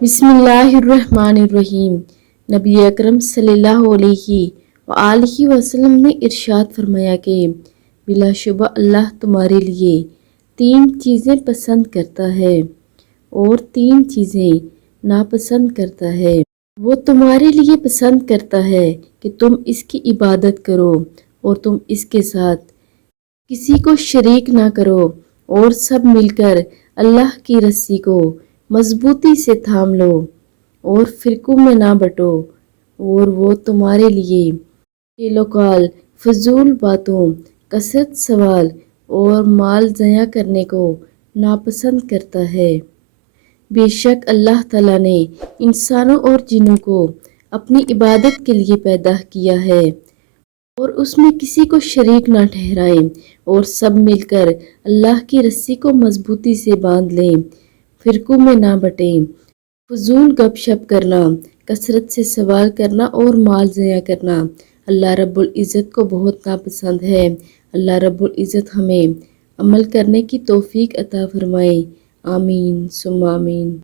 بسم اللہ الرحمن الرحیم۔ نبی اکرم صلی اللہ علیہ وآلہ وسلم نے ارشاد فرمایا کہ بلا شبہ اللہ تمہارے لیے 3 چیزیں پسند کرتا ہے اور 3 چیزیں ناپسند کرتا ہے۔ وہ تمہارے لیے پسند کرتا ہے کہ تم اس کی عبادت کرو اور تم اس کے ساتھ کسی کو شریک نہ کرو اور سب مل کر اللہ کی رسی کو مضبوطی سے تھام لو اور فرقوں میں نہ بٹو۔ اور وہ تمہارے لیے قیل و قال، فضول باتوں، کثرت سوال اور مال ضائع کرنے کو ناپسند کرتا ہے۔ بے شک اللہ تعالیٰ نے انسانوں اور جنوں کو اپنی عبادت کے لیے پیدا کیا ہے اور اس میں کسی کو شریک نہ ٹھہرائیں اور سب مل کر اللہ کی رسی کو مضبوطی سے باندھ لیں، فرقوں میں نہ بٹیں۔ فضول گپ شپ کرنا، کثرت سے سوال کرنا اور مال ضائع کرنا اللہ رب العزت کو بہت ناپسند ہے۔ اللہ رب العزت ہمیں عمل کرنے کی توفیق عطا فرمائے۔ آمین ثم آمین۔